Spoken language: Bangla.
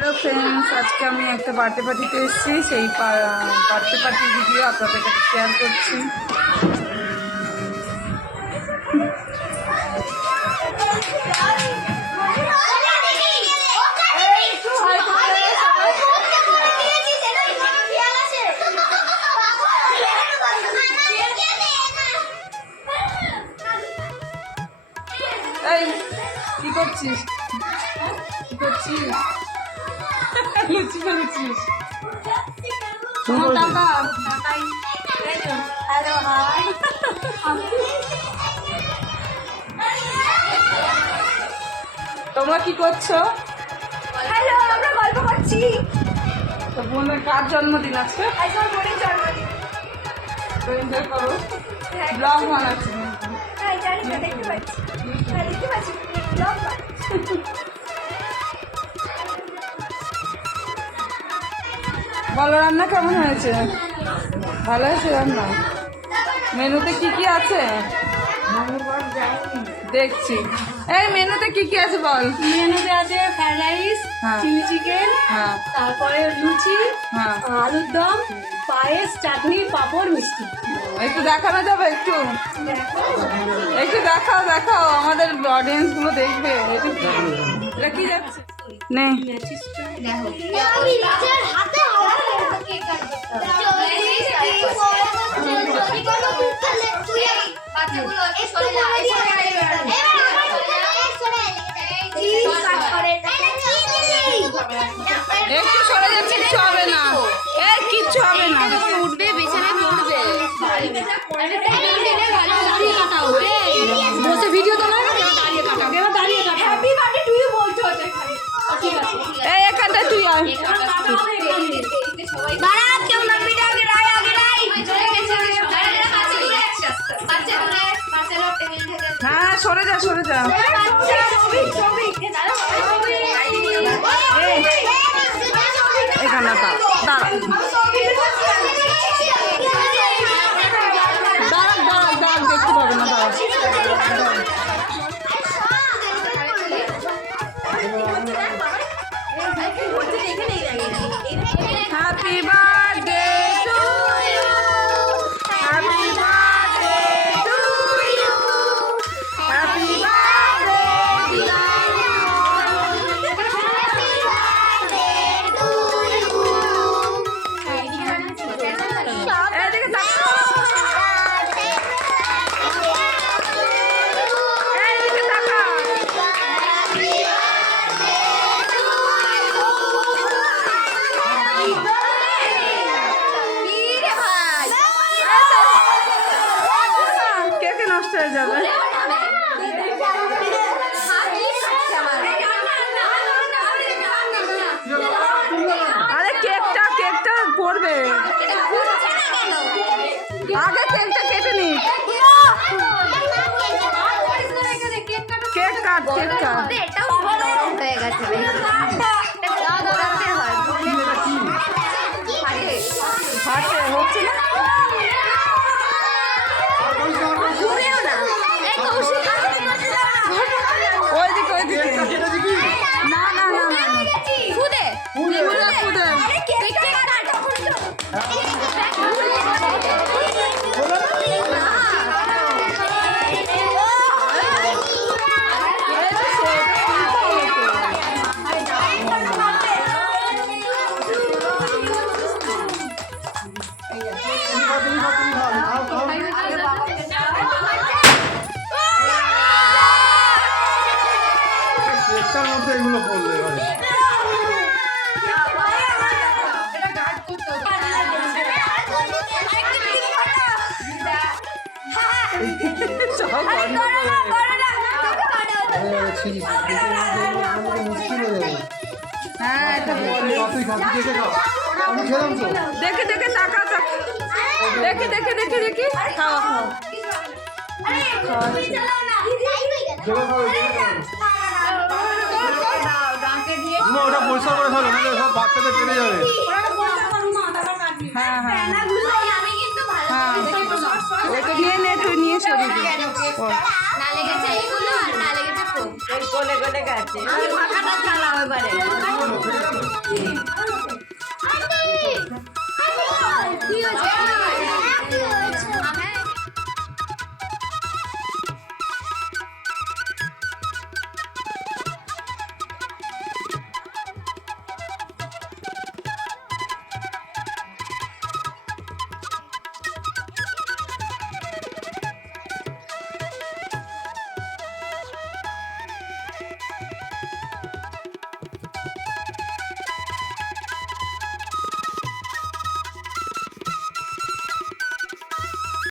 হ্যালো ফ্রেন্ডস, আজকে আমি একটা বার্থডে পার্টিতে এসেছি। সেই বার্থডে পার্টির ভিডিও আপনাদের কাছে শেয়ার করছি। এই কি করছিস? কি করছিস? লুচি ফেলেছিস? তোমরা কি করছো? হ্যালো, আমরা গল্প করছি। তো বোনের কার জন্মদিন আছে? আজ আমার বোনের জন্মদিন। তো এনজয় করো। ব্লগ বানাচ্ছি। হ্যাঁ, জানি তো, দেখতে পাচ্ছি। হ্যাঁ, দেখতে পাচ্ছি, ব্লগ বানাচ্ছি। বলো, রান্না কেমন হয়েছে? ভালো হয়েছে রান্না? মেনুতে কি কি আছে দেখছি। এই মেনুতে কি কি আছে বল। মেনুতে আছে ফ্রাইড রাইস, হ্যাঁ। চিলি চিকেন, হ্যাঁ তারপরে লুচি, হ্যাঁ, আলুর দম, পায়েস, চাটনি, পাঁপড়, মিষ্টি। একটু দেখানো যাবে? একটু একটু দেখাও দেখাও, আমাদের অডিয়েন্স গুলো দেখবে। এটা কি যাচ্ছে? নে একটু সরে যাচ্ছে, কিচ্ছু হবে না। এই কিচ্ছু হবে না। উঠবে, বিছানায় পড়বে। বসে ভিডিও তো না, দাঁড়িয়ে কাটাও, এবার দাঁড়িয়ে কাটাও। হ্যাপি বার্থডে টু ইউ বলতে হচ্ছে এখানে। ঠিক আছে, এই এখানটা তুই আয়। দাঁড়া, কেউ নামবি না, আগে রাই, আগে রাই। চলে গেছে, বাচ্চা দূরে আসছে, বাচ্চা দূরে, বাচ্চা লোক টেবিল থেকে। হ্যাঁ, সরে যা সরে যা। এখানে দাঁড়া দাঁড়া দাঁড়া দাঁড়া, দেখতে পাবে না, দাঁড়া। Happy birthday to you, happy birthday to you, happy birthday dear you. এদিকে তাকাও, এদিকে তাকাও। কেকে নষ্ট হয়ে যাবে। আরে কেকটা পড়বে, আগে কেকটা কেটে নি। Cake cut, cake cut. এটাও গরম হয়ে গেছে। হাতে হচ্ছে না। ঘুরেও না। এই কৌশিক, ওইদিকে ওইদিকে। না না না না, খুদে ফুদে ফুদে। একটার মধ্যে এগুলো বললে হ্যাঁ, এটা আমি খেলাম তো। দেখে দেখে তাকা তাকা, দেখে দেখে দেখে দেখি। খাওয়া খাওয়া ওটা পরিষ্কার করে ফেলো, নাহলে সব বাচ্চাদের পেরে যাবে। হ্যাঁ হ্যাঁ আমি কিন্তু ভালো হ্যাঁ, ওটা নিয়ে নে, তুই নিয়ে সরিয়ে দে। না লেগেছে এইগুলো আর না লেগেছে খুব গলে গলে গেছে। আমি মাথাটা চালাও এবারে।